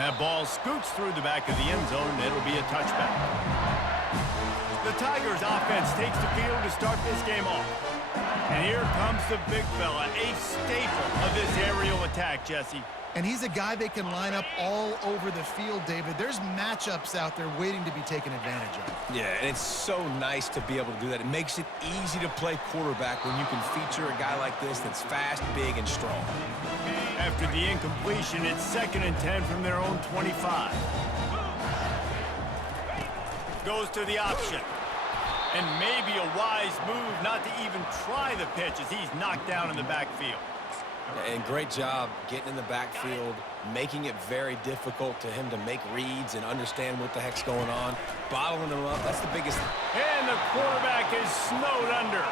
That ball scoots through the back of the end zone, and it'll be a touchback. The Tigers offense takes the field to start this game off. And here comes the big fella, a staple of this aerial attack, Jesse. And he's a guy they can line up all over the field, David. There's matchups out there waiting to be taken advantage of. Yeah, and it's so nice to be able to do that. It makes it easy to play quarterback when you can feature a guy like this that's fast, big, and strong. After the incompletion, it's 2nd and 10 from their own 25. Goes to the option. And maybe a wise move not to even try the pitch as he's knocked down in the backfield. And great job getting in the backfield, making it very difficult to him to make reads and understand what the heck's going on, bottling them up. That's the biggest thing. And the quarterback is snowed under.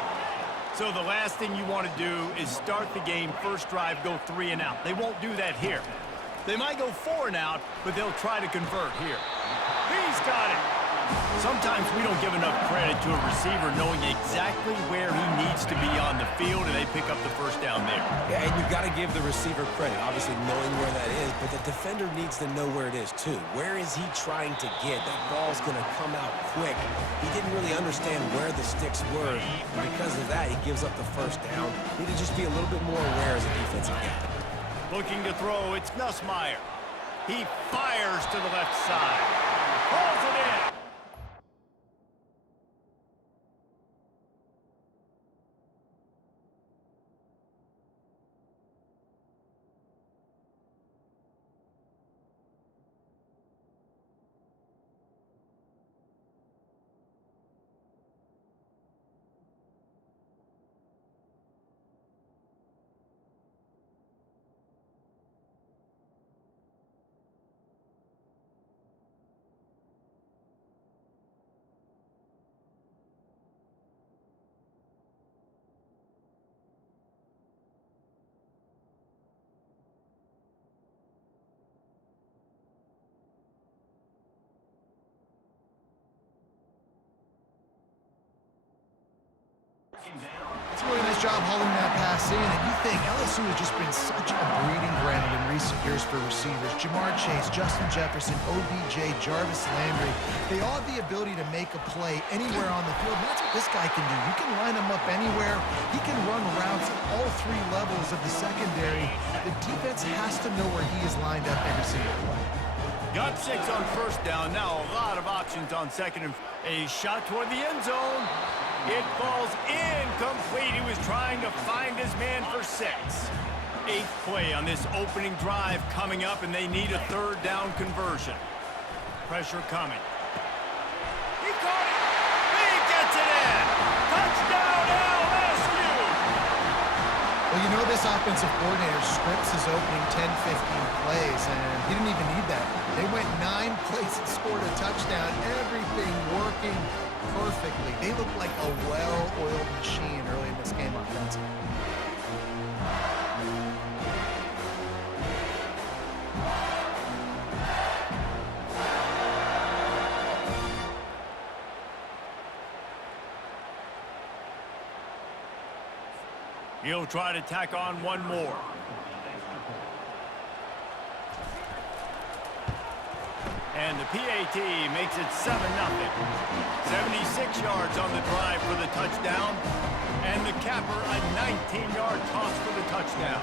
So the last thing you want to do is start the game, first drive, go 3 and out. They won't do that here. They might go 4 and out, but they'll try to convert here. He's got it. Sometimes we don't give enough credit to a receiver knowing exactly where he needs to be on the field, and they pick up the first down there. Yeah, and you've got to give the receiver credit, obviously knowing where that is, but the defender needs to know where it is too. Where is he trying to get? That ball's going to come out quick. He didn't really understand where the sticks were, and because of that, he gives up the first down. Need to just be a little bit more aware as a defensive guy. Looking to throw, it's Nussmeier. He fires to the left side. Pulls it in. It's a really nice job hauling that pass in, and you think LSU has just been such a breeding ground in recent years for receivers. Jamar Chase, Justin Jefferson, OBJ, Jarvis Landry, they all have the ability to make a play anywhere on the field, and that's what this guy can do. You can line him up anywhere. He can run routes at all 3 levels of the secondary. The defense has to know where he is lined up every single play. Got 6 on first down. Now a lot of options on second. And a shot toward the end zone. It falls incomplete. He was trying to find his man for 6. 8th play on this opening drive coming up, and they need a 3rd down conversion. Pressure coming. He caught it. He gets it in. Touchdown, LSU. Well, you know this offensive coordinator scripts his opening 10, 15 plays, and he didn't even need that. They went 9 plays and scored a touchdown. Everything working perfectly. They look like a well-oiled machine early in this game offensively. He'll try to tack on one more. And the PAT makes it 7-0. 76 yards on the drive for the touchdown. And the capper, a 19-yard toss for the touchdown.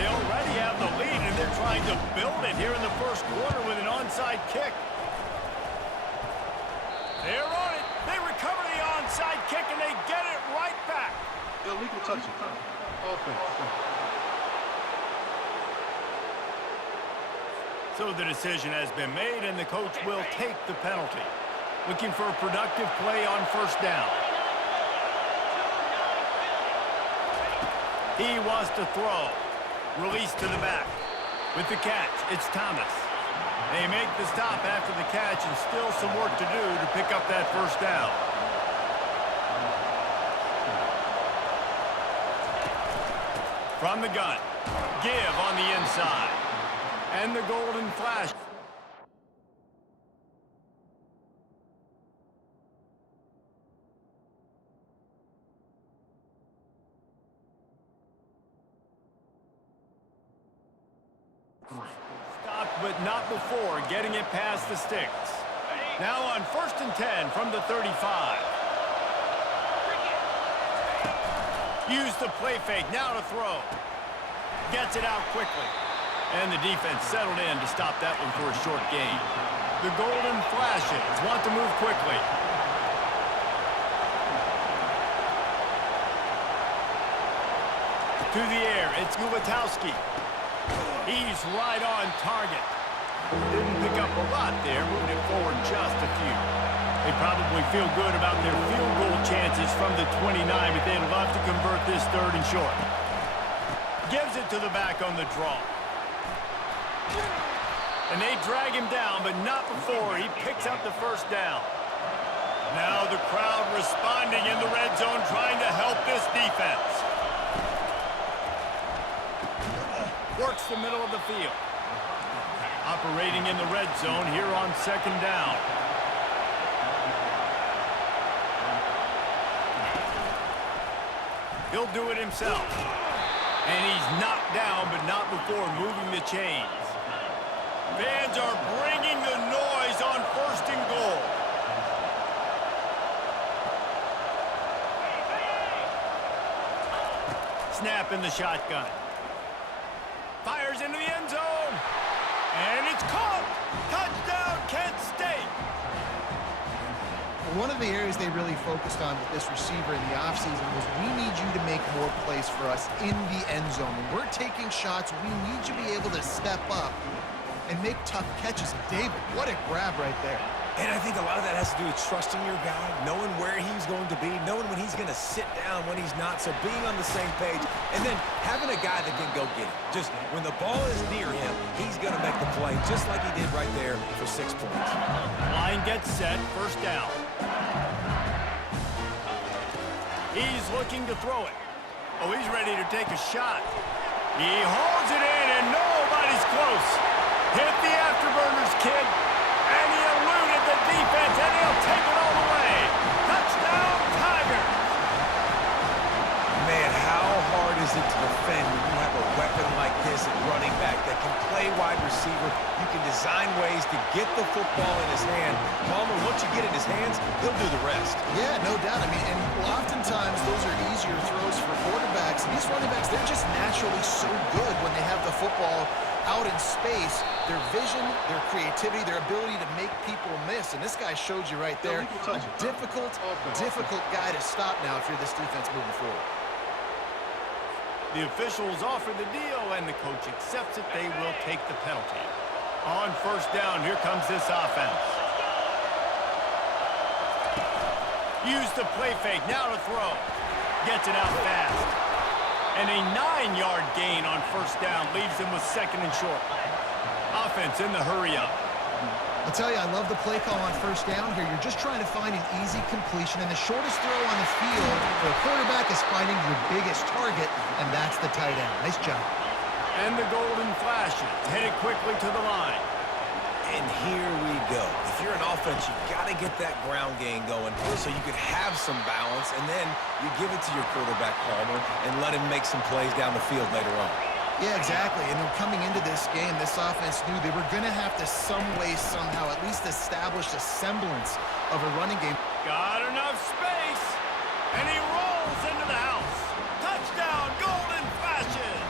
They already have the lead, and they're trying to build it here in the first quarter with an onside kick. They're on it. They recover the onside kick, and they get it right back. Illegal touching. Offense. So the decision has been made, and the coach will take the penalty. Looking for a productive play on first down. He wants to throw. Release to the back. With the catch, it's Thomas. They make the stop after the catch, and still some work to do to pick up that first down. From the gun. Give on the inside. And the golden flash. Stopped but not before getting it past the sticks. Now on 1st and 10 from the 35. Use the play fake, now to throw. Gets it out quickly. And the defense settled in to stop that one for a short gain. The Golden Flashes want to move quickly. To the air, it's Gulatowski. He's right on target. Didn't pick up a lot there, moving it forward just a few. They probably feel good about their field goal chances from the 29, but they'd love to convert this 3rd and short. Gives it to the back on the draw. And they drag him down, but not before he picks up the 1st down. Now the crowd responding in the red zone, trying to help this defense. Works the middle of the field. Operating in the red zone here on 2nd down. He'll do it himself. And he's knocked down, but not before moving the chains. Fans are bringing the noise on 1st and goal. Snap in the shotgun. Fires into the end zone. And it's caught. Touchdown, Kent State. One of the areas they really focused on with this receiver in the offseason was we need you to make more plays for us in the end zone. When we're taking shots, we need you to be able to step up and make tough catches. And David, what a grab right there. And I think a lot of that has to do with trusting your guy, knowing where he's going to be, knowing when he's going to sit down, when he's not, so being on the same page, and then having a guy that can go get it. Just when the ball is near him, he's going to make the play, just like he did right there for 6 points. Line gets set, 1st down. He's looking to throw it. Oh, he's ready to take a shot. He hauls it in, and nobody's close. Hit the afterburners, kid. And he eluded the defense, and he'll take it all the way. Touchdown, Tigers. Man, how hard is it to defend when you have a weapon like this at running back that can play wide receiver? You can design ways to get the football in his hand. Palmer, once you get it in his hands, he'll do the rest. Yeah, no doubt. I mean, and oftentimes those are easier throws for quarterbacks. And these running backs, they're just naturally so good when they have the football out in space. Their vision, their creativity, their ability to make people miss. And this guy showed you right there. A difficult guy to stop now if you're this defense moving forward. The officials offer the deal, and the coach accepts it. They will take the penalty. On 1st down, here comes this offense. Use the play fake, now to throw. Gets it out fast. And a 9-yard gain on 1st down leaves him with 2nd and short. Offense in the hurry-up. I'll tell you, I love the play call on 1st down here. You're just trying to find an easy completion, and the shortest throw on the field for a quarterback is finding your biggest target, and that's the tight end. Nice job. And the Golden Flashes headed quickly to the line. And here we go. If you're an offense, you got to get that ground game going so you could have some balance, and then you give it to your quarterback, Palmer, and let him make some plays down the field later on. Yeah, exactly. And then coming into this game, this offense knew they were going to have to some way, somehow, at least establish a semblance of a running game. Got enough space, and he rolls into the house. Touchdown, Golden Flashes!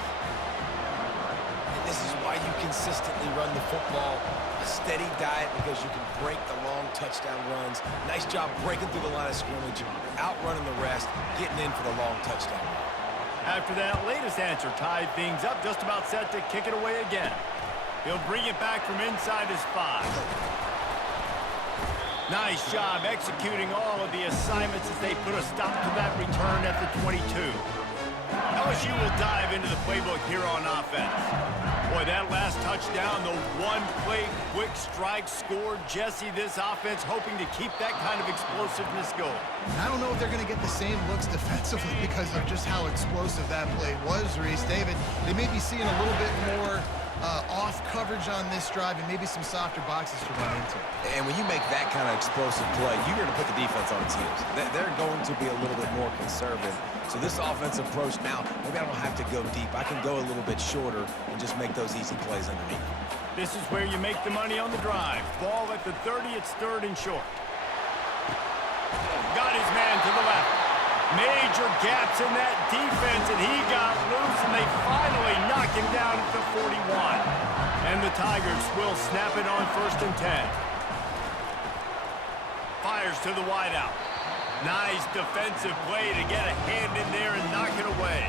And this is why you consistently run the football. A steady diet because you can break the long touchdown runs. Nice job breaking through the line of scrimmage, outrunning the rest, getting in for the long touchdown run. After that latest answer tied things up, just about set to kick it away again. He'll bring it back from inside his 5. Nice job executing all of the assignments as they put a stop to that return at the 22. LSU will dive into the playbook here on offense. Boy, that last touchdown, the one-play quick strike scored. Jesse, this offense hoping to keep that kind of explosiveness going. I don't know if they're going to get the same looks defensively because of just how explosive that play was, Reese. David, they may be seeing a little bit more off coverage on this drive and maybe some softer boxes to run into. And when you make that kind of explosive play, you're going to put the defense on its heels. They're going to be a little bit more conservative. So this offensive approach now, maybe I don't have to go deep. I can go a little bit shorter and just make those easy plays underneath. This is where you make the money on the drive. Ball at the 30, it's 3rd and short. Got his man to the left. Major gaps in that defense, and he got loose, and they finally knock him down at the 41. And the Tigers will snap it on 1st and 10. Fires to the wideout. Nice defensive play to get a hand in there and knock it away.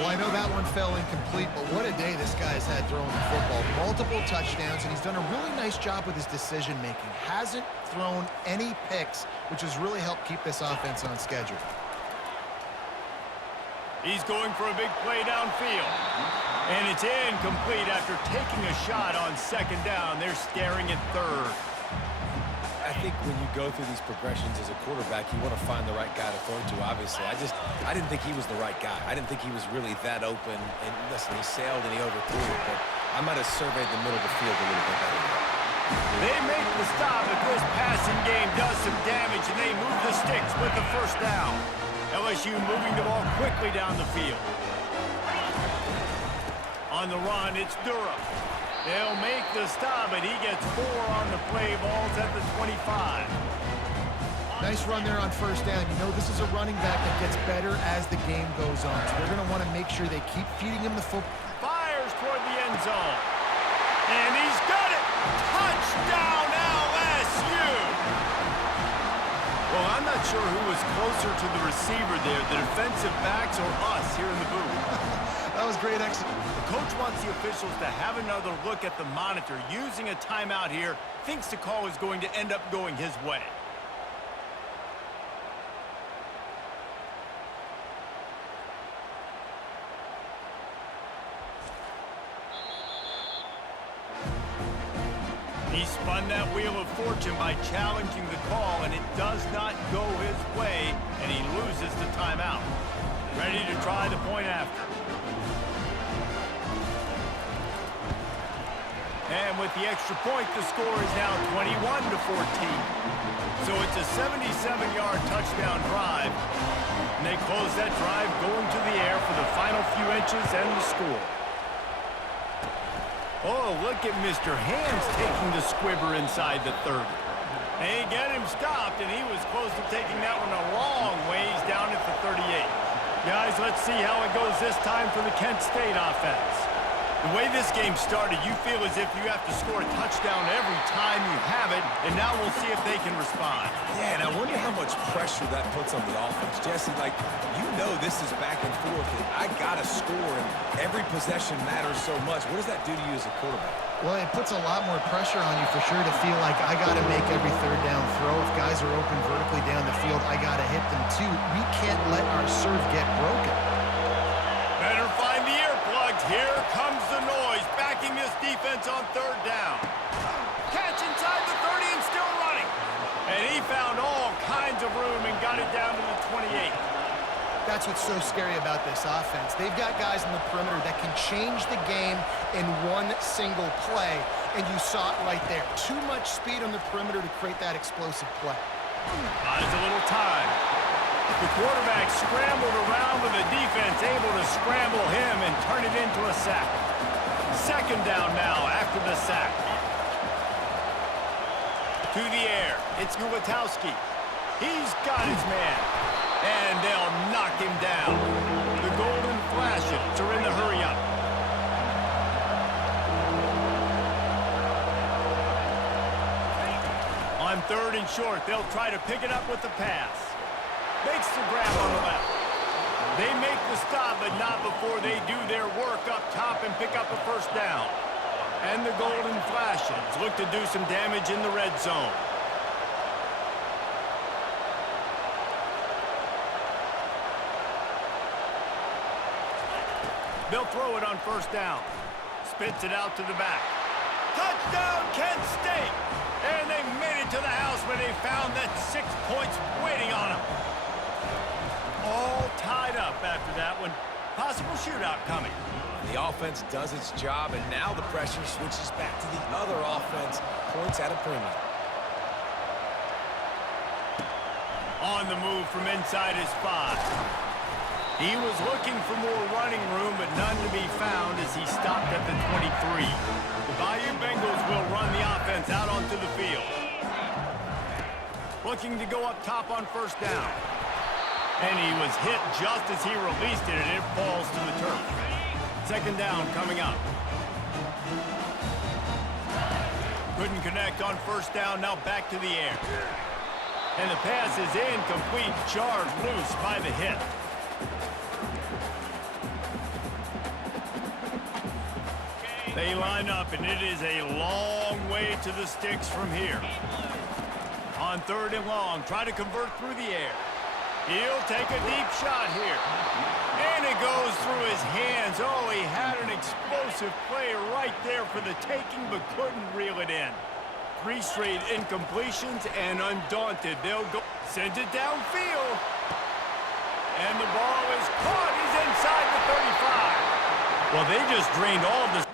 Well, I know that one fell incomplete, but what a day this guy's had throwing the football. Multiple touchdowns, and he's done a really nice job with his decision-making. Hasn't thrown any picks, which has really helped keep this offense on schedule. He's going for a big play downfield. And it's incomplete after taking a shot on 2nd down. They're staring at 3rd. I think when you go through these progressions as a quarterback, you want to find the right guy to throw to, obviously. I didn't think he was the right guy. I didn't think he was really that open. And listen, he sailed and he overthrew it, but I might have surveyed the middle of the field a little bit better. They make the stop, but this passing game does some damage, and they move the sticks with the 1st down. LSU moving the ball quickly down the field. On the run, it's Durham. They'll make the stop, but he gets 4 on the play. Ball's at the 25. Nice run there on 1st down. You know, this is a running back that gets better as the game goes on. So they're going to want to make sure they keep feeding him the football. Fires toward the end zone. And he's got it. Touchdown, LSU. Well, I'm not sure who was closer to the receiver there, the defensive backs or us here in the booth. That was great execution. The coach wants the officials to have another look at the monitor. Using a timeout here, thinks the call is going to end up going his way. He spun that wheel of fortune by challenging the call, and it does not go his way, and he loses the timeout. Ready to try the point after. And with the extra point, the score is now 21-14. So it's a 77-yard touchdown drive. And they close that drive going to the air for the final few inches and the score. Oh, look at Mr. Hands taking the squibber inside the 30. They get him stopped, and he was close to taking that one a long ways down at the 38. Guys, let's see how it goes this time for the Kent State offense. The way this game started, you feel as if you have to score a touchdown every time you have it, and now we'll see if they can respond. Yeah, and I wonder how much pressure that puts on the offense. Jesse, like, you know this is back and forth, and I got to score, and every possession matters so much. What does that do to you as a quarterback? Well, it puts a lot more pressure on you for sure to feel like I got to make every 3rd down throw. If guys are open vertically down the field, I got to hit them too. We can't let our serve get broken. Better find the earplugs. Here comes the noise, backing this defense on 3rd down. Catch inside the 30 and still running. And he found all kinds of room and got it down to the 28. That's what's so scary about this offense. They've got guys in the perimeter that can change the game in one single play, and you saw it right there. Too much speed on the perimeter to create that explosive play. Buys a little time. The quarterback scrambled around with the defense, able to scramble him and turn it into a sack. 2nd down now after the sack. To the air, it's Gulatowski. He's got his man. And they'll knock him down. The Golden Flashes are in the hurry-up. On 3rd and short, they'll try to pick it up with the pass. Makes the grab on the left. They make the stop, but not before they do their work up top and pick up a 1st down. And the Golden Flashes look to do some damage in the red zone. They'll throw it on 1st down. Spits it out to the back. Touchdown, Kent State! And they made it to the house where they found that 6 points waiting on them. All tied up after that one. Possible shootout coming. The offense does its job, and now the pressure switches back to the other offense. Points at a premium. On the move from inside his 5. He was looking for more running room, but none to be found as he stopped at the 23. The Bayou Bengals will run the offense out onto the field. Looking to go up top on first down. And he was hit just as he released it, and it falls to the turf. Second down coming up. Couldn't connect on first down, now back to the air. And the pass is incomplete, jarred loose by the hit. They line up, and it is a long way to the sticks from here. On third and long, try to convert through the air. He'll take a deep shot here. And it goes through his hands. Oh, he had an explosive play right there for the taking, but couldn't reel it in. 3 straight incompletions, and undaunted, they'll go. Sends it downfield. And the ball is caught. He's inside the 35. Well, they just drained all of the...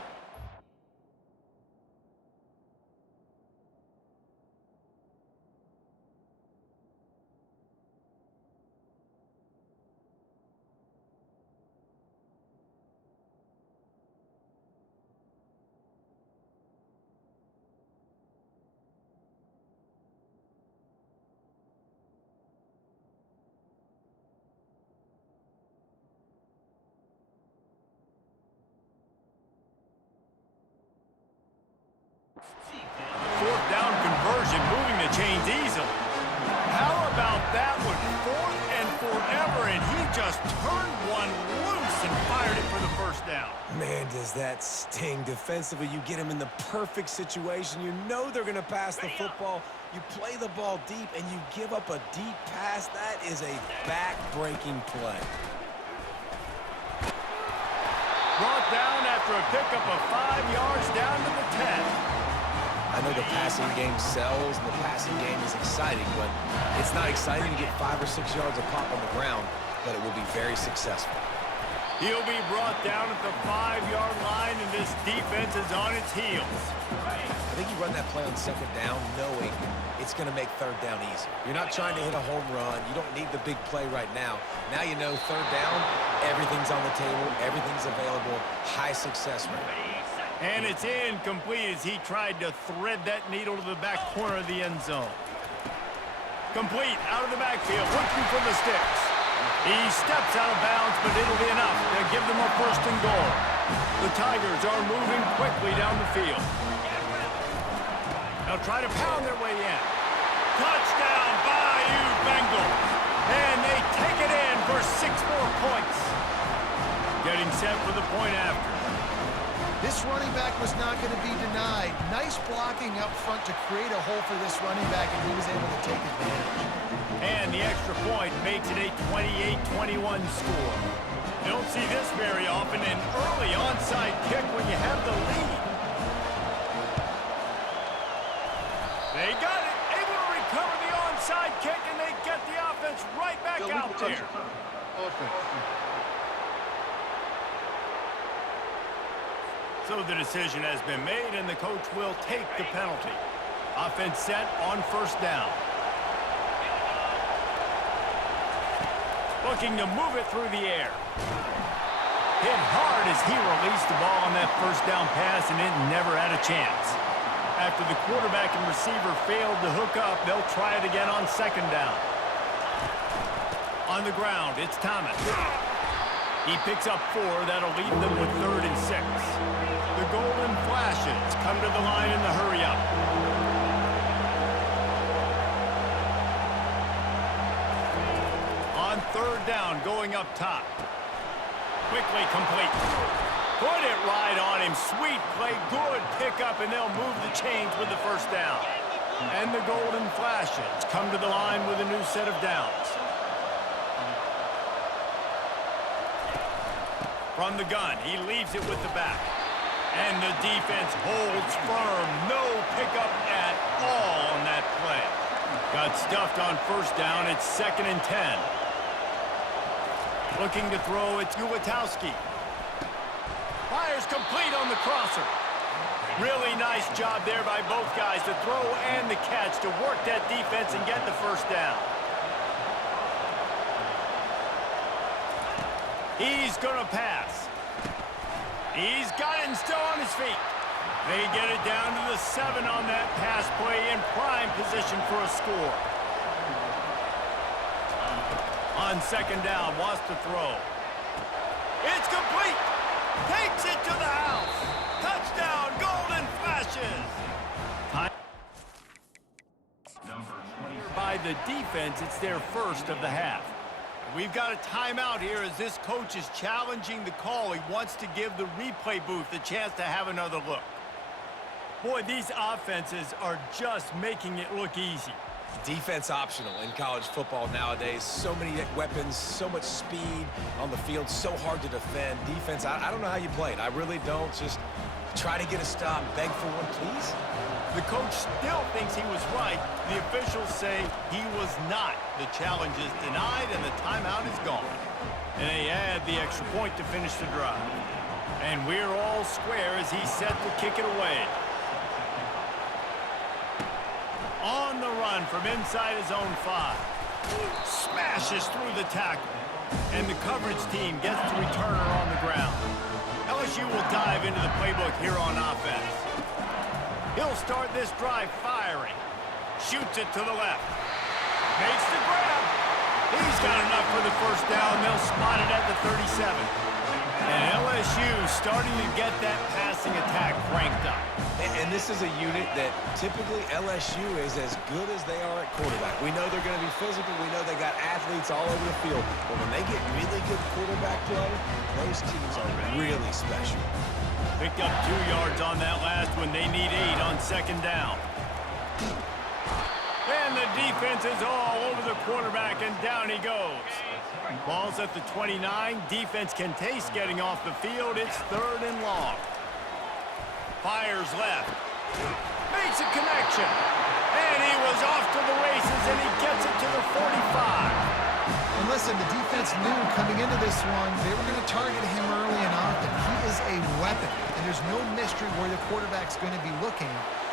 Fourth down conversion, moving the chains easily. How about that one? 4th and forever, and he just turned one loose and fired it for the first down. Man, does that sting. Defensively, you get him in the perfect situation. You know they're going to pass the football. You play the ball deep, and you give up a deep pass. That is a back-breaking play. Brought down after a pickup of 5 yards down to the 10. I know the passing game sells and the passing game is exciting, but it's not exciting to get 5 or 6 yards of pop on the ground, but it will be very successful. He'll be brought down at the 5-yard line, and this defense is on its heels. I think you run that play on second down knowing it's going to make third down easy. You're not trying to hit a home run. You don't need the big play right now. Now you know third down, everything's on the table, everything's available, high success rate. And it's incomplete as he tried to thread that needle to the back corner of the end zone. Complete out of the backfield, looking for the sticks. He steps out of bounds, but it'll be enough to give them a first and goal. The Tigers are moving quickly down the field. They'll try to pound their way in. Touchdown, Bayou Bengals. And they take it in for 6 more points. Getting set for the point after. This running back was not going to be denied. Nice blocking up front to create a hole for this running back, and he was able to take advantage. And the extra point makes it a 28-21 score. You don't see this very often, an early onside kick when you have the lead. They got it, able to recover the onside kick, and they get the offense right back out there. So the decision has been made, and the coach will take the penalty. Offense set on first down. Looking to move it through the air. Hit hard as he released the ball on that first down pass, and it never had a chance. After the quarterback and receiver failed to hook up, they'll try it again on second down. On the ground, it's Thomas. He picks up 4. That'll leave them with 3rd and 6. The Golden Flashes come to the line in the hurry-up. On third down, going up top. Quickly complete. Put it right on him. Sweet play, good pickup, and they'll move the chains with the first down. And the Golden Flashes come to the line with a new set of downs. From the gun, he leaves it with the back. And the defense holds firm. No pickup at all on that play. Got stuffed on first down. It's 2nd and 10. Looking to throw, it's Ulatowski. Fires complete on the crosser. Really nice job there by both guys to throw and the catch to work that defense and get the first down. He's going to pass. He's got it and still on his feet. They get it down to the 7 on that pass play in prime position for a score. On second down, wants to throw. It's complete. Takes it to the house. Touchdown, Golden Flashes. By the defense, it's their first of the half. We've got a timeout here as this coach is challenging the call. He wants to give the replay booth a chance to have another look. Boy, these offenses are just making it look easy. Defense optional in college football nowadays. So many weapons, so much speed on the field, so hard to defend. Defense, I don't know how you play it. I really don't. Just try to get a stop, beg for one, please. The coach still thinks he was right. The officials say he was not. The challenge is denied and the timeout is gone. And they add the extra point to finish the drive. And we're all square as he's set to kick it away. On the run from inside his own 5. Smashes through the tackle. And the coverage team gets the returner on the ground. LSU will dive into the playbook here on offense. He'll start this drive firing. Shoots it to the left. Makes the grab. He's got enough for the first down. They'll spot it at the 37. And LSU starting to get that passing attack cranked up. And this is a unit that typically LSU is as good as they are at quarterback. We know they're going to be physical. We know they got athletes all over the field. But when they get really good quarterback play, those teams are really special. Picked up 2 yards on that last one. They need 8 on second down. And the defense is all over the quarterback, and down he goes. Ball's at the 29. Defense can taste getting off the field. It's 3rd and long. Fires left. Makes a connection. And he was off to the races, and he gets it to the 45. And listen, the defense knew coming into this one, they were going to target him early and often. He is a weapon, and there's no mystery where the quarterback's going to be looking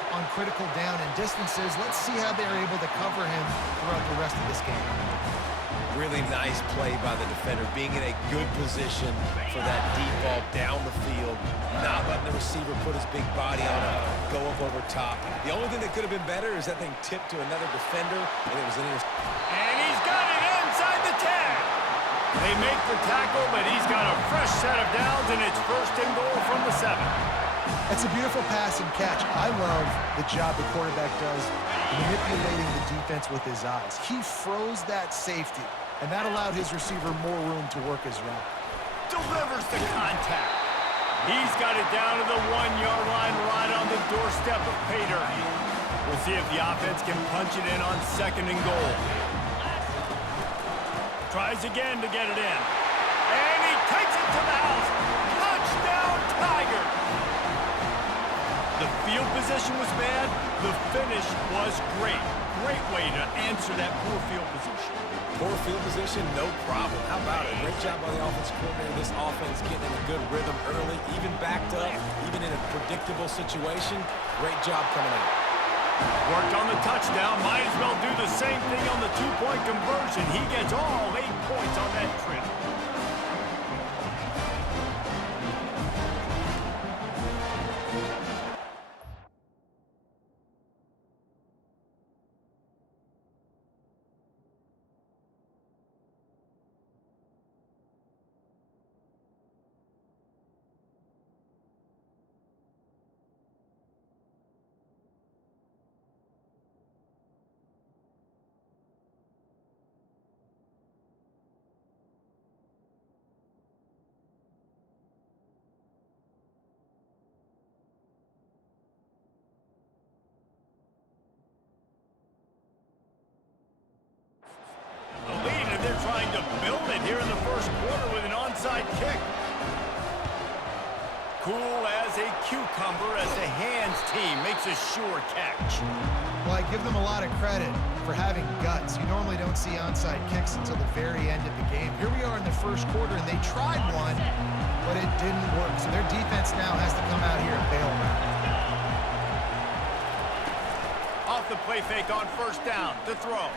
on critical down and distances. Let's see how they're able to cover him throughout the rest of this game. Really nice play by the defender, being in a good position for that deep ball down the field, not letting the receiver put his big body on it, go up over top. The only thing that could have been better is that thing tipped to another defender, and it was an interception. And he's got it inside the 10. They make the tackle, but he's got a fresh set of downs, and it's 1st and goal from the 7. It's a beautiful pass and catch. I love the job the quarterback does manipulating the defense with his eyes. He froze that safety, and that allowed his receiver more room to work his route. Delivers the contact. He's got it down to the 1-yard line right on the doorstep of Pater. We'll see if the offense can punch it in on 2nd and goal. Tries again to get it in. And he takes it to the house. Touchdown, Tigers! The field position was bad. The finish was great. Great way to answer that poor field position. Poor field position, no problem. How about it? Great job by the offensive coordinator. This offense getting in a good rhythm early, even backed up, even in a predictable situation. Great job coming out. Worked on the touchdown. Might as well do the same thing on the 2-point conversion. He gets all 8 points on that trip. Trying to build it here in the 1st quarter with an onside kick. Cool as a cucumber as the hands team makes a sure catch. Well, I give them a lot of credit for having guts. You normally don't see onside kicks until the very end of the game. Here we are in the first quarter, and they tried one, but it didn't work. So their defense now has to come out here and bail them out. Off the play fake on first down to throw.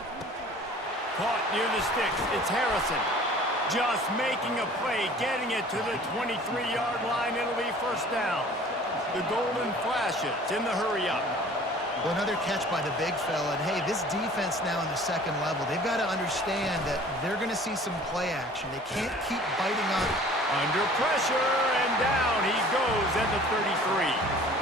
Caught near the sticks. It's Harrison. Just making a play, getting it to the 23-yard line. It'll be first down. The Golden Flashes in the hurry-up. Well, another catch by the big fella. And, hey, this defense now in the second level, they've got to understand that they're going to see some play action. They can't keep biting on. Under pressure, and down he goes at the 33.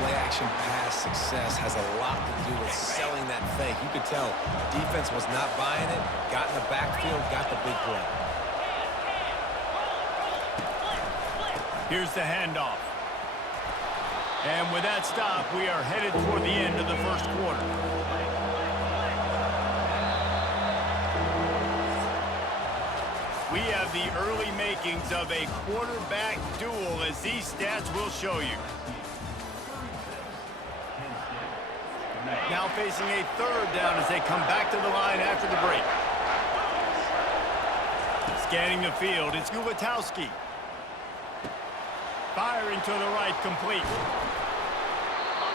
Play-action pass success has a lot to do with selling that fake. You could tell defense was not buying it, got in the backfield, got the big play. Here's the handoff. And with that stop, we are headed toward the end of the first quarter. We have the early makings of a quarterback duel, as these stats will show you. Now facing a third down as they come back to the line after the break. Scanning the field, it's Gubatowski. Firing to the right, complete.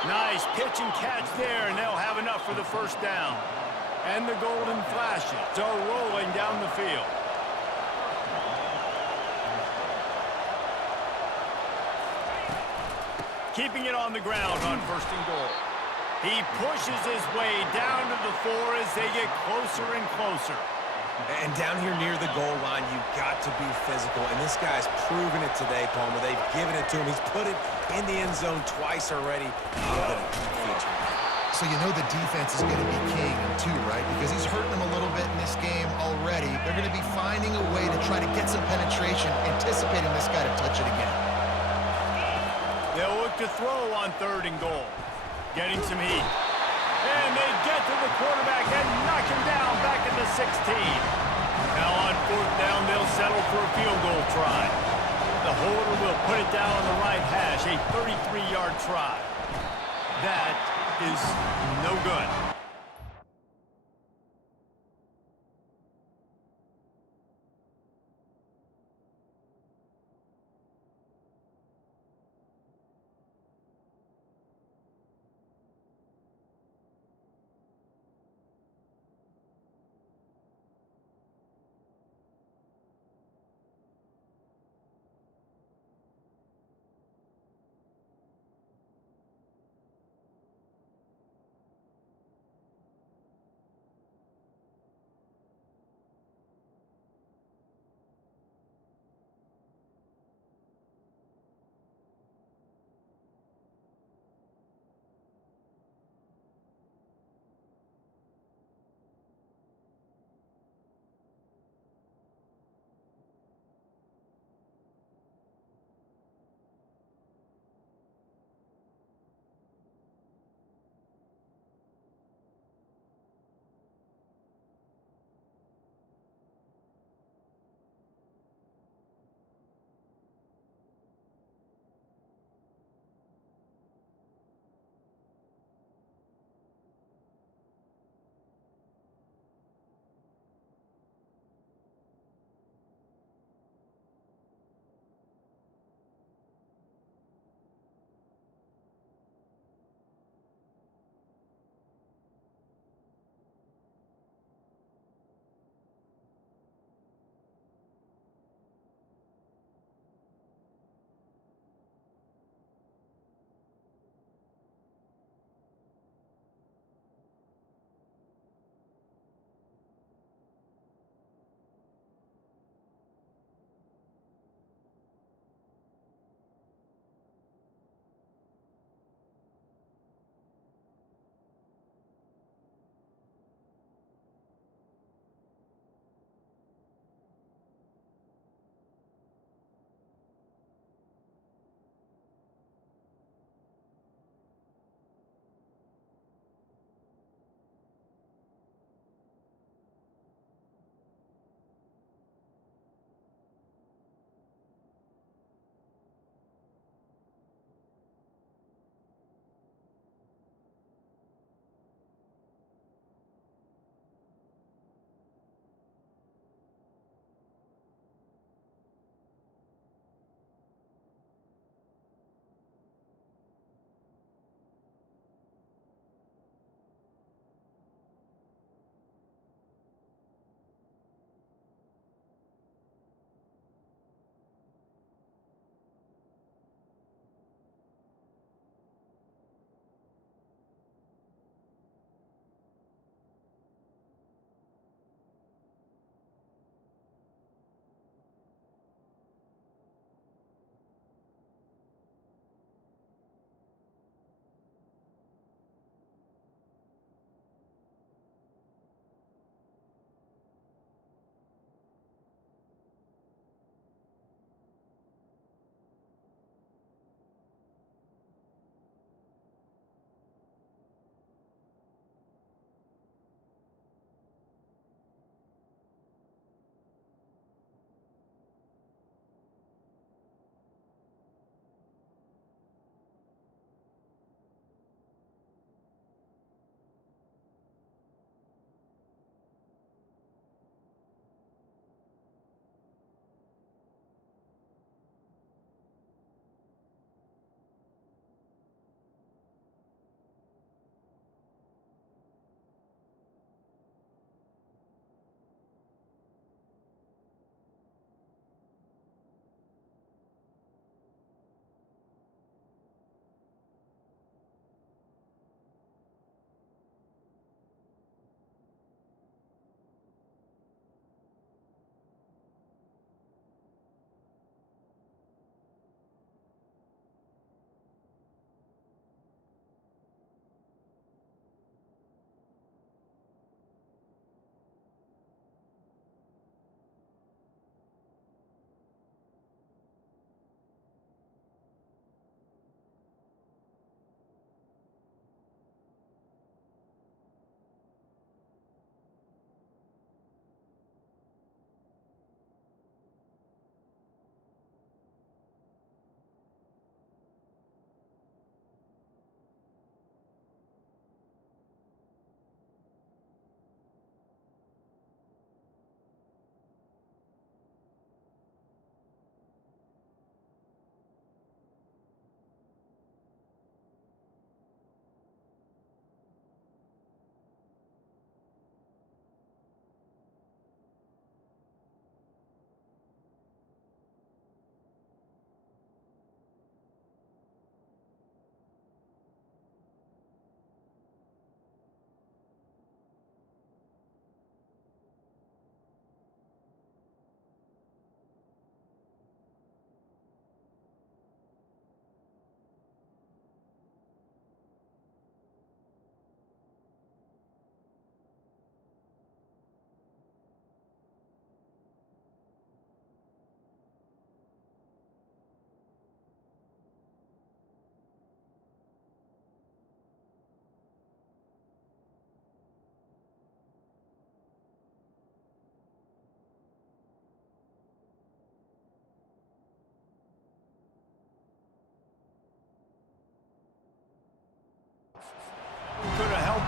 Nice pitch and catch there, and they'll have enough for the first down. And the Golden Flashes are rolling down the field. Keeping it on the ground on first and goal. He pushes his way down to the 4 as they get closer and closer. And down here near the goal line, you've got to be physical. And this guy's proven it today, Palmer. They've given it to him. He's put it in the end zone twice already. I'm going to keep featuring him. So you know the defense is going to be king, too, right? Because he's hurting them a little bit in this game already. They're going to be finding a way to try to get some penetration, anticipating this guy to touch it again. They'll look to throw on third and goal. Getting some heat. And they get to the quarterback and knock him down back at the 16. Now on fourth down, they'll settle for a field goal try. The holder will put it down on the right hash, a 33-yard try. That is no good.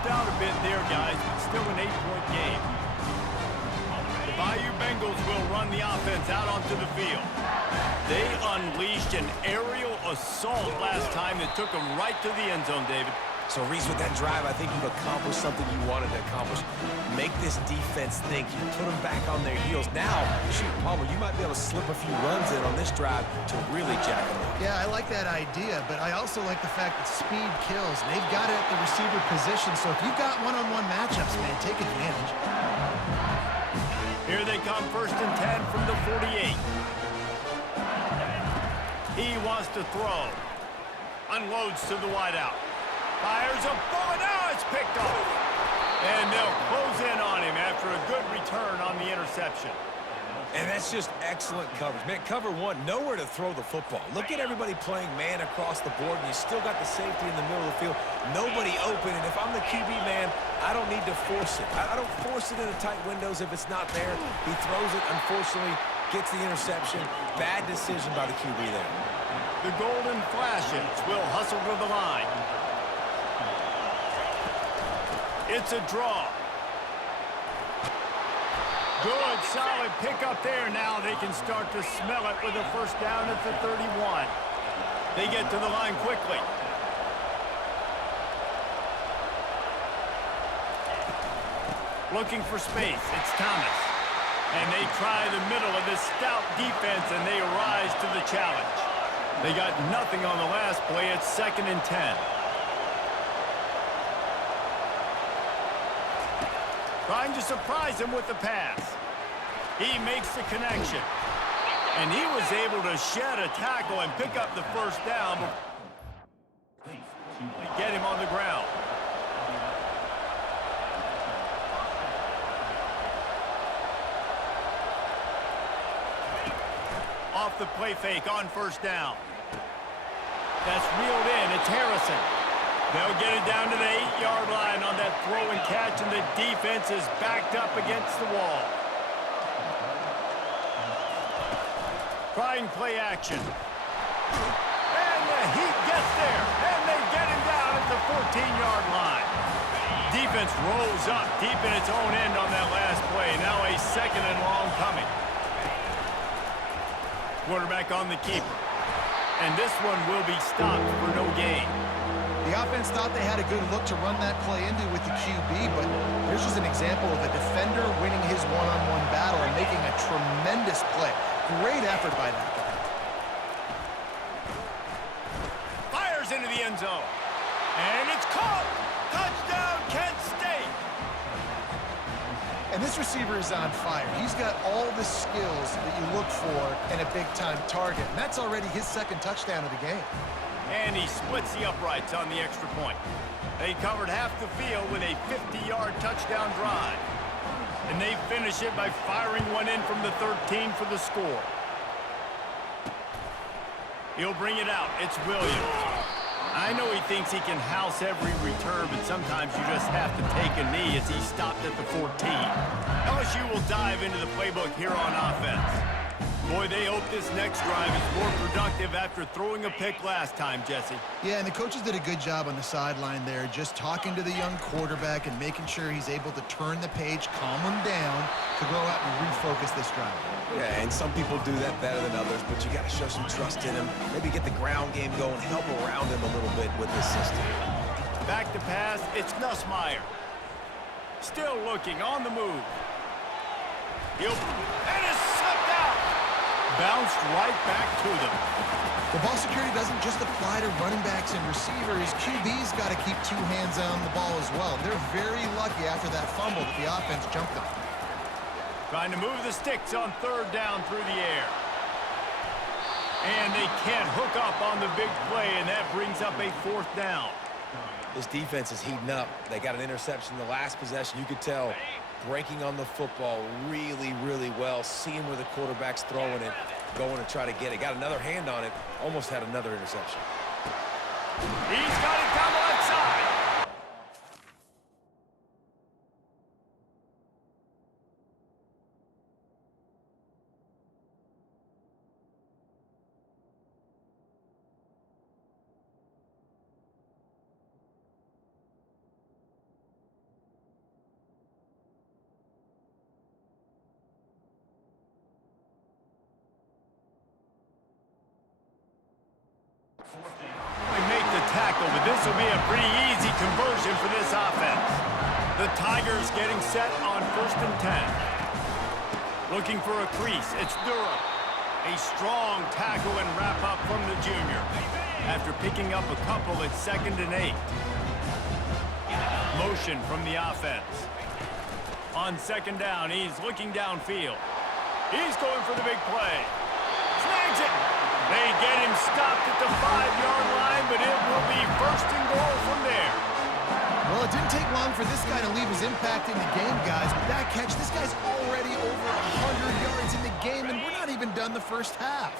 slipped out a bit there, guys, but still an 8-point game. The Bayou Bengals will run the offense out onto the field. They unleashed an aerial assault last time that took them right to the end zone, David. So, Reese, with that drive, I think you've accomplished something you wanted to accomplish. Make this defense think. You put them back on their heels. Now, shoot, Palmer, you might be able to slip a few runs in on this drive to really jack them up. Yeah, I like that idea, but I also like the fact that speed kills. They've got it at the receiver position, so if you've got one-on-one matchups, man, take advantage. Here they come, 1st and 10 from the 48. He wants to throw. Unloads to the wideout. Fires a bullet. Now it's picked off. And they'll close in on him after a good return on the interception. And that's just excellent coverage. Man, cover one, nowhere to throw the football. Look at everybody playing man across the board, and you still got the safety in the middle of the field. Nobody open, and if I'm the QB, man, I don't need to force it. I don't force it into tight windows if it's not there. He throws it, unfortunately, gets the interception. Bad decision by the QB there. The Golden Flashes will hustle to the line. It's a draw. Good, solid pickup there. Now they can start to smell it with a 1st down at the 31. They get to the line quickly. Looking for space. It's Thomas. And they try the middle of this stout defense, and they rise to the challenge. They got nothing on the last play. It's 2nd and 10. Trying to surprise him with the pass. He makes the connection. And he was able to shed a tackle and pick up the 1st down. Get him on the ground. Off the play fake on 1st down. That's reeled in. It's Harrison. They'll get it down to the 8-yard line on that throw and catch, and the defense is backed up against the wall. Trying play action. And the Heat gets there, and they get him down at the 14-yard line. Defense rolls up deep in its own end on that last play. Now a 2nd and long coming. Quarterback on the keeper. And this one will be stopped for no gain. The offense thought they had a good look to run that play into with the QB, but here's just an example of a defender winning his one-on-one battle and making a tremendous play. Great effort by that guy. Fires into the end zone. And it's caught. Touchdown, Kent State. And this receiver is on fire. He's got all the skills that you look for in a big-time target. And that's already his 2nd touchdown of the game. And he splits the uprights on the extra point. They covered half the field with a 50-yard touchdown drive. And they finish it by firing one in from the 13 for the score. He'll bring it out. It's Williams. I know he thinks he can house every return, but sometimes you just have to take a knee as he stopped at the 14. LSU will dive into the playbook here on offense. Boy, they hope this next drive is more productive after throwing a pick last time, Jesse. Yeah, and the coaches did a good job on the sideline there, just talking to the young quarterback and making sure he's able to turn the page, calm him down, to go out and refocus this drive. Yeah, and some people do that better than others, but you got to show some trust in him. Maybe get the ground game going, help around him a little bit with this system. Back to pass, it's Nussmeier. Still looking, on the move. And it's slipped out. Bounced right back to them. The ball security doesn't just apply to running backs and receivers. QB's got to keep 2 hands on the ball as well. They're very lucky after that fumble that the offense jumped on. Trying to move the sticks on 3rd down through the air. And they can't hook up on the big play, and that brings up a 4th down. This defense is heating up. They got an interception the last possession. You could tell breaking on the football really, really well. Seeing where the quarterback's throwing it, going to try to get it. Got another hand on it. Almost had another interception. He's got it down the left side. tackle, but this will be a pretty easy conversion for this offense. The Tigers getting set on 1st and 10. Looking for a crease. It's Durham. A strong tackle and wrap up from the junior. After picking up a couple, it's 2nd and 8. Motion from the offense. On 2nd down, he's looking downfield. He's going for the big play. Snags it. They get him stopped at the 5-yard line, but it will be 1st and goal from there. Well, it didn't take long for this guy to leave his impact in the game, guys. With that catch, this guy's already over 100 yards in the game, and we're not even done the first half.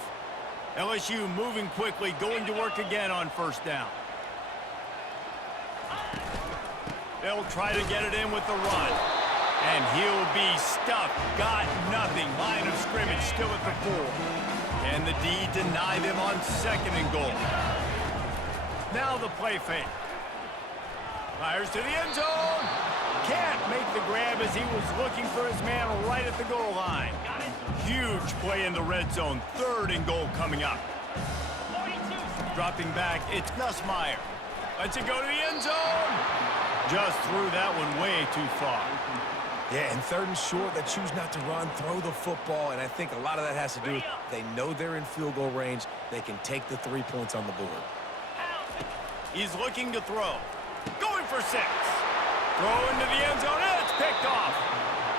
LSU moving quickly, going to work again on 1st down. They'll try to get it in with the run. And he'll be stuffed. Got nothing. Line of scrimmage still at the 4. Can the D deny them on 2nd and goal? Now the play fake. Fires to the end zone. Can't make the grab as he was looking for his man right at the goal line. Huge play in the red zone. 3rd and goal coming up. Dropping back, it's Nussmeier. Lets it go to the end zone. Just threw that one way too far. Yeah, and 3rd and short, they choose not to run, throw the football, and I think a lot of that has to do with they know they're in field goal range. They can take the 3 points on the board. He's looking to throw. Going for 6. Throw into the end zone, and it's picked off.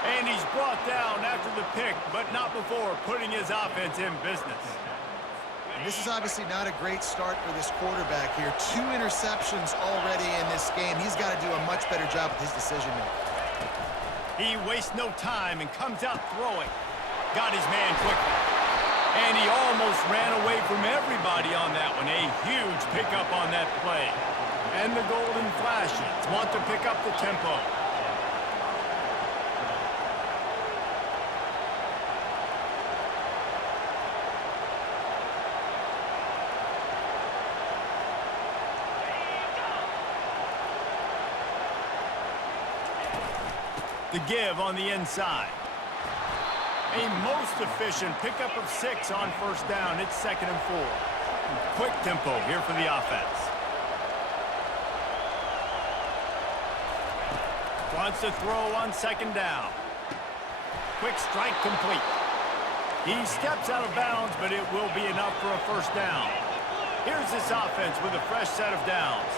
And he's brought down after the pick, but not before putting his offense in business. And this is obviously not a great start for this quarterback here. 2 interceptions already in this game. He's got to do a much better job with his decision-making. He wastes no time and comes out throwing. Got his man quickly. And he almost ran away from everybody on that one. A huge pickup on that play. And the Golden Flashes want to pick up the tempo. The give on the inside. A most efficient pickup of 6 on 1st down. It's 2nd and 4. Quick tempo here for the offense. Wants to throw on 2nd down. Quick strike complete. He steps out of bounds, but it will be enough for a 1st down. Here's this offense with a fresh set of downs.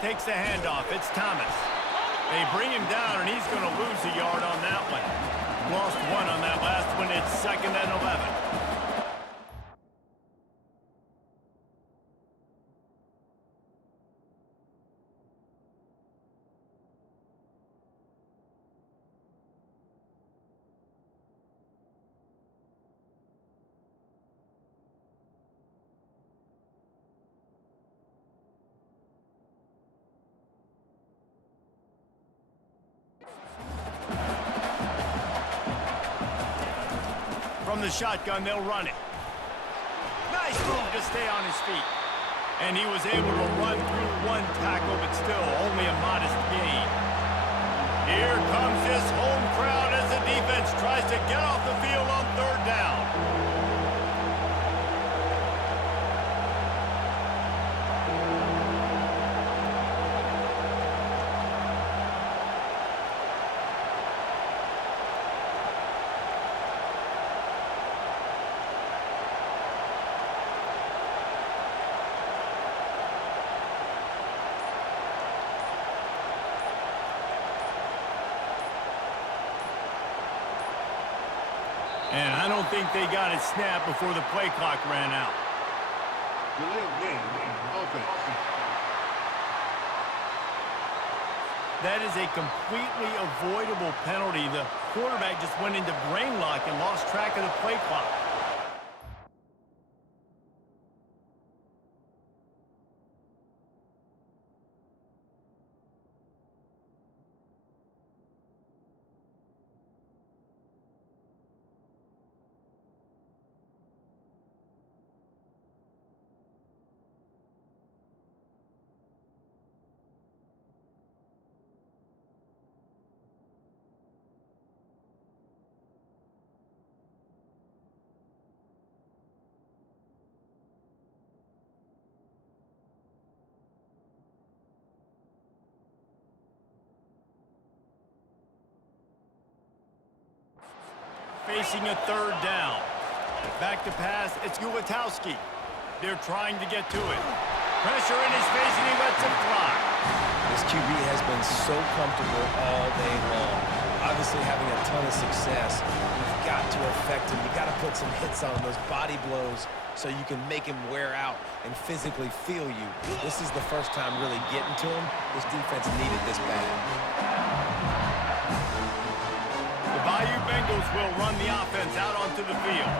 Takes the handoff. It's Thomas. They bring him down, and he's going to lose a yard on that one. Lost 1 on that last one. It's 2nd and 11. From the shotgun, they'll run it. Nice move to stay on his feet. And he was able to run through 1 tackle, but still only a modest gain. Here comes this home crowd as the defense tries to get off the field on 3rd down. And I don't think they got it snapped before the play clock ran out. Delay of game. Offense. That is a completely avoidable penalty. The quarterback just went into brain lock and lost track of the play clock. facing a third down. Back to pass, it's Gutowski. They're trying to get to it. Pressure in his face, and he lets it fly. This QB has been so comfortable all day long. Obviously having a ton of success. You've got to affect him. You've got to put some hits on those body blows so you can make him wear out and physically feel you. This is the first time really getting to him. This defense needed this bad. The Bayou Bengals will run the offense out onto the field.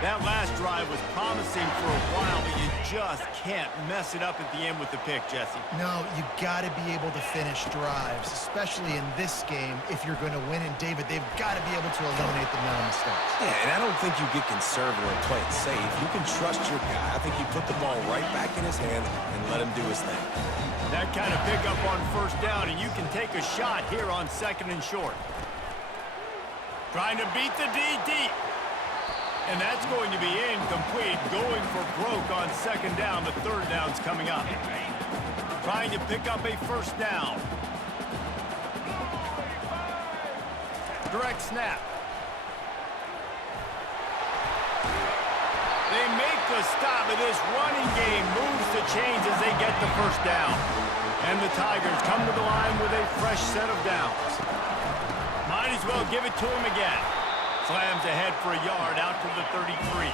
That last drive was promising for a while, but you just can't mess it up at the end with the pick, Jesse. No, you got to be able to finish drives, especially in this game if you're going to win. And, David, they've got to be able to eliminate the mental mistakes. Yeah, and I don't think you get conservative or play it safe. You can trust your guy. I think you put the ball right back in his hands and let him do his thing. That kind of pickup on first down, and you can take a shot here on second and short. Trying to beat the D deep. And that's going to be incomplete, going for broke on second down. The third down's coming up. Trying to pick up a first down. Direct snap. They make the stop, and this running game moves the chains as they get the first down. And the Tigers come to the line with a fresh set of downs. Might as well give it to him again. Slams ahead for a yard out to the 33.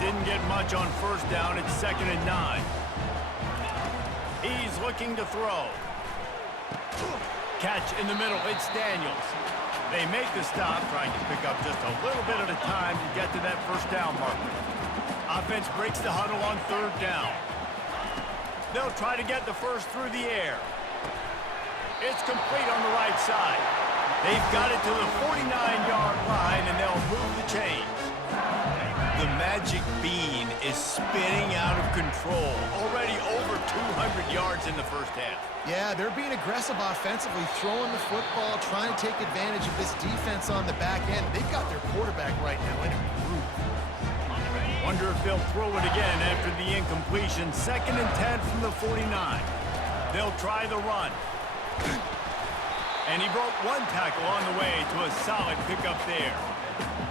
Didn't get much on first down. It's 2nd and 9. He's looking to throw. Catch in the middle. It's Daniels. They make the stop, trying to pick up just a little bit at a time to get to that first down marker. Offense breaks the huddle on third down. They'll try to get the first through the air. It's complete on the right side. They've got it to the 49-yard line, and they'll move the chains. The magic bean is spinning out of control. Already over 200 yards in the first half. Yeah, they're being aggressive offensively, throwing the football, trying to take advantage of this defense on the back end. They've got their quarterback right now in a groove. Wonder if they'll throw it again after the incompletion. 2nd and 10 from the 49. They'll try the run. And he broke one tackle on the way to a solid pickup there.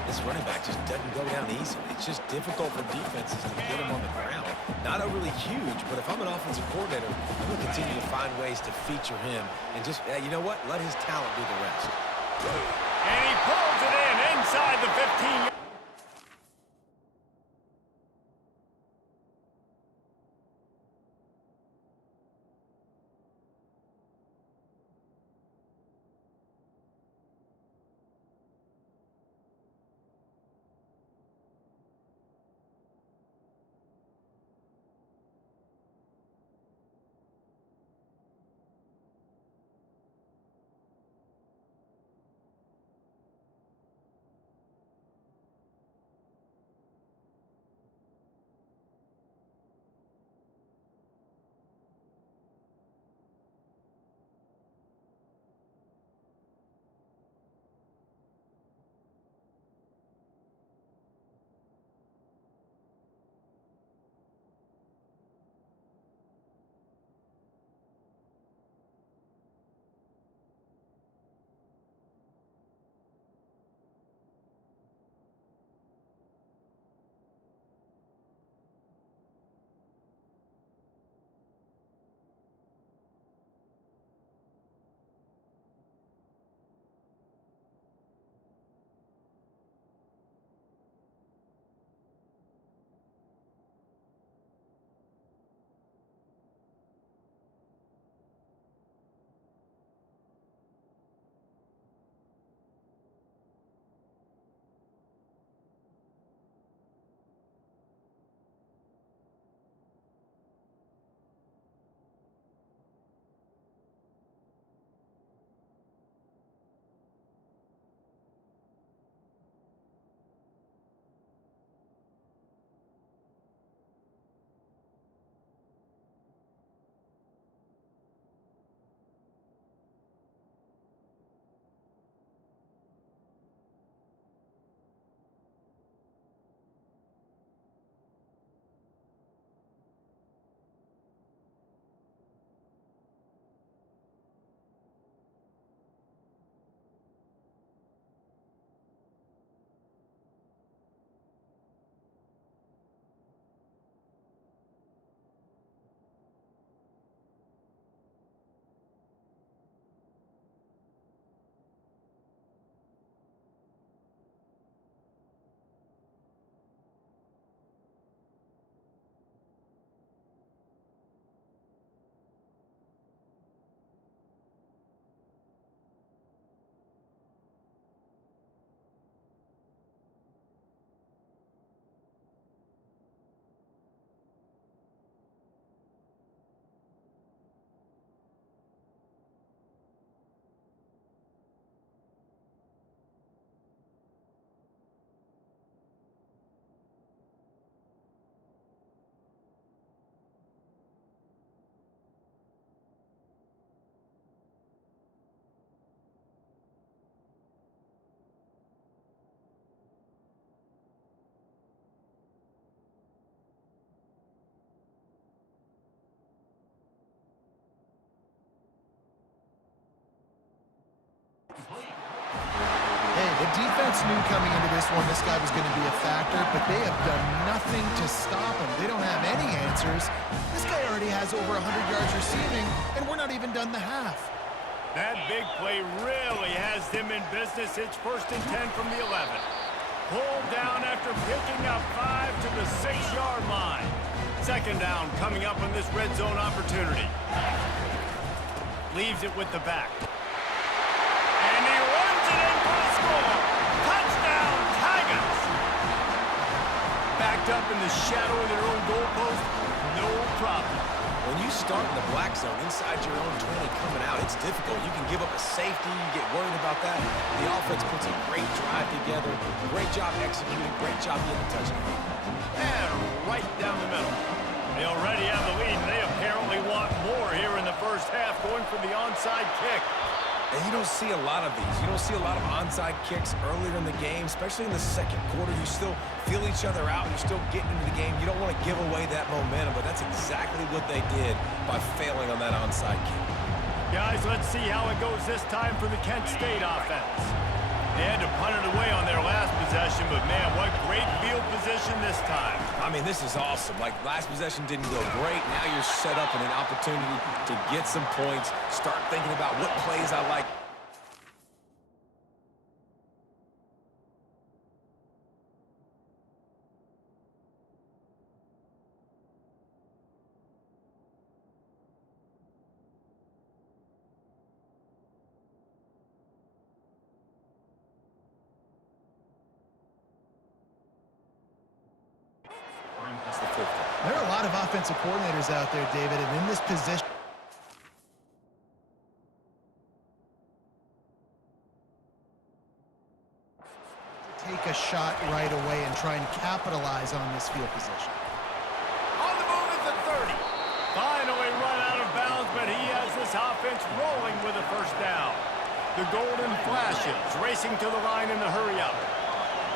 This running back just doesn't go down easily. It's just difficult for defenses to get him on the ground. Not overly huge, but if I'm an offensive coordinator, I'm going to continue to find ways to feature him and just, you know what, let his talent do the rest. And he pulls it in inside the 15. The defense knew coming into this one this guy was going to be a factor, but they have done nothing to stop him. They don't have any answers. This guy already has over 100 yards receiving, and we're not even done the half. That big play really has them in business. It's 1st and 10 from the 11. Pulled down after picking up 5 to the 6-yard line. 2nd down coming up on this red zone opportunity. Leaves it with the back. And he runs it in for the score. Touchdown, Tigers! Backed up in the shadow of their own goalpost, no problem. When you start in the black zone inside your own 20 coming out, it's difficult. You can give up a safety. You get worried about that. The offense puts a great drive together. Great job executing. Great job getting the touchdown. And right down the middle. They already have the lead, and they apparently want more here in the first half, going for the onside kick. And you don't see a lot of these. You don't see a lot of onside kicks earlier in the game, especially in the second quarter. You still feel each other out. You're still getting into the game. You don't want to give away that momentum, but that's exactly what they did by failing on that onside kick. Guys, let's see how it goes this time for the Kent State offense. They had to punt it away on their last possession, but man, what great field position this time. I mean, this is awesome. Like, last possession didn't go great. Now you're set up in an opportunity to get some points, start thinking about what plays I like. There are a lot of offensive coordinators out there, David, and in this position, take a shot right away and try and capitalize on this field position. On the move at the 30. Finally run out of bounds, but he has this offense rolling with a 1st down. The Golden Flashes racing to the line in the hurry-up.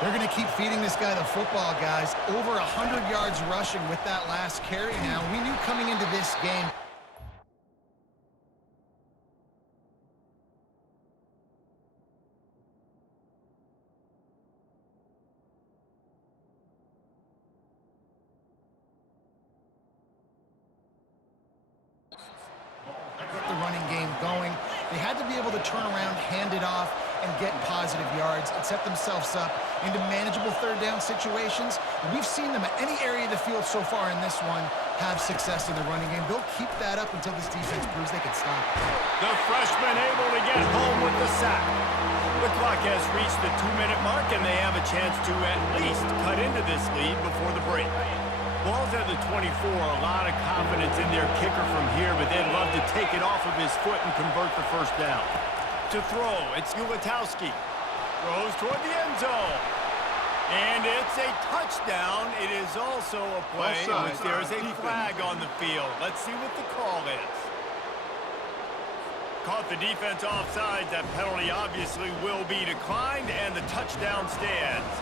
They're going to keep feeding this guy the football, guys. Over 100 yards rushing with that last carry now. We knew coming into this game. Get the running game going. They had to be able to turn around, hand it off, and get positive yards and set themselves up into manageable 3rd down situations. And we've seen them at any area of the field so far in this one have success in the running game. They'll keep that up until this defense proves they can stop. The freshman able to get home with the sack. The clock has reached the 2-minute mark, and they have a chance to at least cut into this lead before the break. Ball's at the 24, a lot of confidence in their kicker from here, but they'd love to take it off of his foot and convert the 1st down. To throw, it's Ulatowski. Throws toward the end zone. And it's a touchdown. It is also a play in which there is a flag on the field. Let's see what the call is. Caught the defense offside. That penalty obviously will be declined, and the touchdown stands.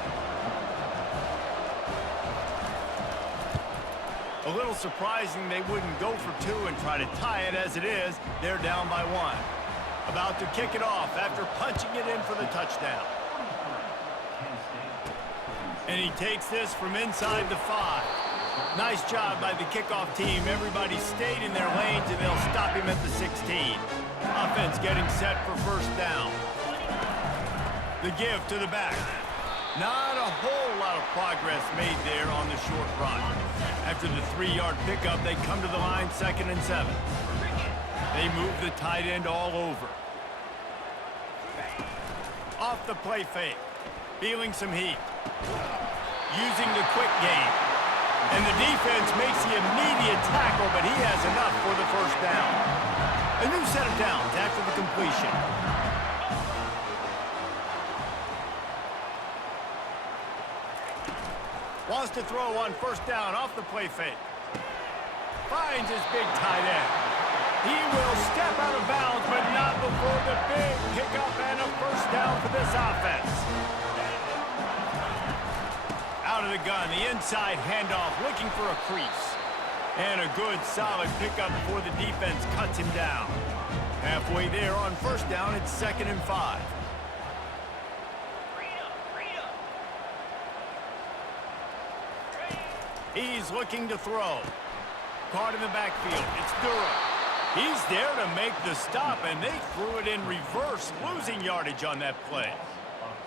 A little surprising they wouldn't go for 2 and try to tie it. As it is, they're down by 1. About to kick it off after punching it in for the touchdown. And he takes this from inside the 5. Nice job by the kickoff team. Everybody stayed in their lanes, and they'll stop him at the 16. Offense getting set for 1st down. The give to the back. Not a whole lot of progress made there on the short run. After the 3-yard pickup, they come to the line 2nd and 7. They move the tight end all over. Off the play fake. Feeling some heat. Using the quick game. And the defense makes the immediate tackle, but he has enough for the 1st down. A new set of downs after the completion. Wants to throw on 1st down off the play fake. Finds his big tight end. He will step out of bounds, but not before the big pickup and a 1st down for this offense. Out of the gun, the inside handoff, looking for a crease. And a good, solid pickup before the defense cuts him down. Halfway there on 1st down, it's 2nd and 5. He's looking to throw. Caught in the backfield. It's Durham. He's there to make the stop, and they threw it in reverse, losing yardage on that play.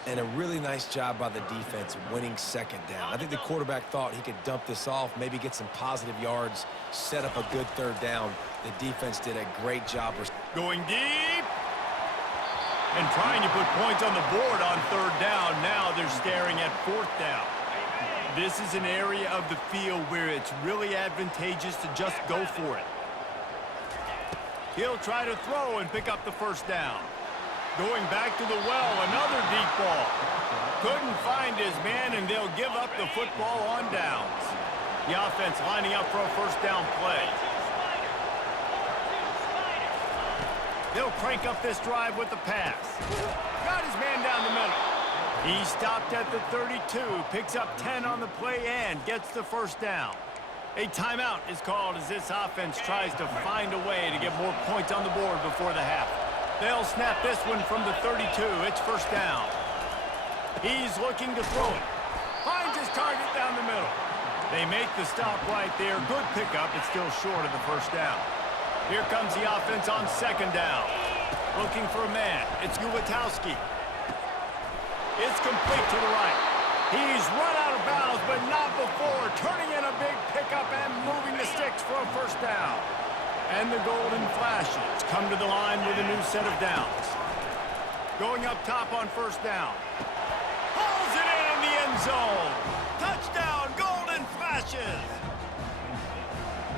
And a really nice job by the defense winning second down. I think the quarterback thought he could dump this off, maybe get some positive yards, set up a good third down. The defense did a great job. Going deep. And trying to put points on the board on third down. Now they're staring at fourth down. This is an area of the field where it's really advantageous to just go for it. He'll try to throw and pick up the first down. Going back to the well, another deep ball. Couldn't find his man, and they'll give up the football on downs. The offense lining up for a first down play. They'll crank up this drive with the pass. Got his man down the middle. He stopped at the 32, picks up 10 on the play, and gets the first down. A timeout is called as this offense tries to find a way to get more points on the board before the half. They'll snap this one from the 32. It's first down. He's looking to throw it. Finds his target down the middle. They make the stop right there. Good pickup. It's still short of the first down. Here comes the offense on second down. Looking for a man. It's Ulatowski. It's complete to the right. He's run out of bounds, but not before. Turning in a big pickup and moving the sticks for a first down. And the golden flashes come to the line with a new set of downs. Going up top on first down. Hauls it in the end zone. Touchdown, golden flashes.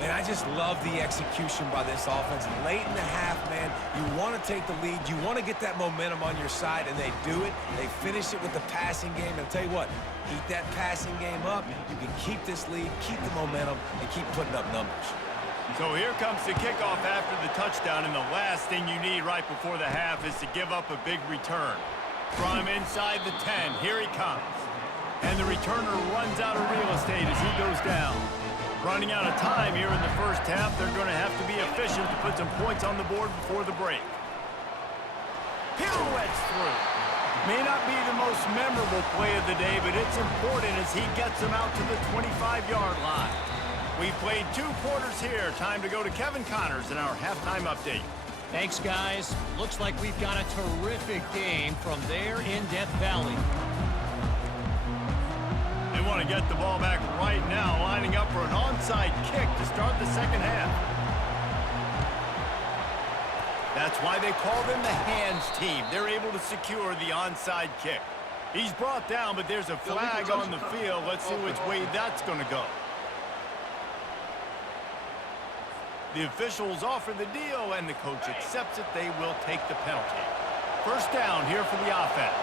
Man, I just love the execution by this offense. Late in the half, man, you want to take the lead. You want to get that momentum on your side, and they do it. They finish it with the passing game. And I'll tell you what, keep that passing game up. You can keep this lead, keep the momentum, and keep putting up numbers. So here comes the kickoff after the touchdown, and the last thing you need right before the half is to give up a big return. From inside the 10, here he comes. And the returner runs out of real estate as he goes down. Running out of time here in the first half, they're going to have to be efficient to put some points on the board before the break. Pirouettes through. May not be the most memorable play of the day, but it's important as he gets them out to the 25-yard line. We've played 2 quarters here. Time to go to Kevin Connors in our halftime update. Thanks, guys. Looks like we've got a terrific game from there in Death Valley. They want to get the ball back right now, lining up for an onside kick to start the second half. That's why they call them the hands team. They're able to secure the onside kick. He's brought down, but there's a flag on the field. Let's see which way that's going to go. The officials offer the deal, and the coach accepts it. They will take the penalty. First down here for the offense.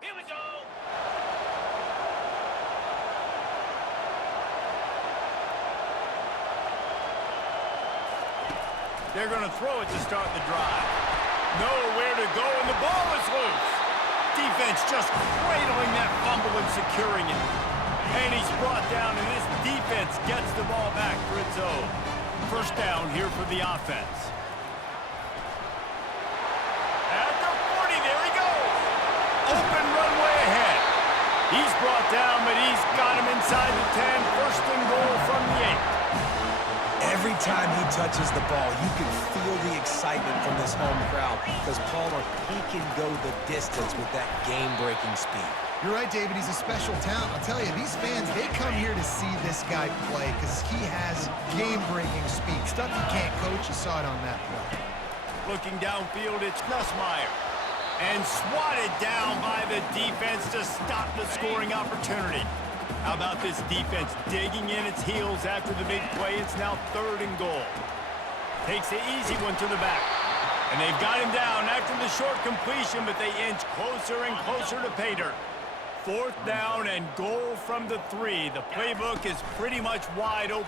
Here we go. They're going to throw it to start the drive. Nowhere to go, and the ball is loose. Defense just cradling that fumble and securing it. And he's brought down, and this defense gets the ball back for its own. First down here for the offense. At the 40, there he goes. Open runway ahead. He's brought down, but he's got him inside the 10. First and goal from the 8. Every time he touches the ball, you can feel the excitement from this home crowd because, Palmer, he can go the distance with that game-breaking speed. You're right, David. He's a special talent. I'll tell you, these fans, they come here to see this guy play because he has game-breaking speed. Stuff you can't coach. You saw it on that play. Looking downfield, it's Nussmeier. And swatted down by the defense to stop the scoring opportunity. How about this defense digging in its heels after the big play? It's now third and goal. Takes the easy one to the back. And they've got him down after the short completion, but they inch closer and closer to pay dirt. Fourth down and goal from the 3. The playbook is pretty much wide open.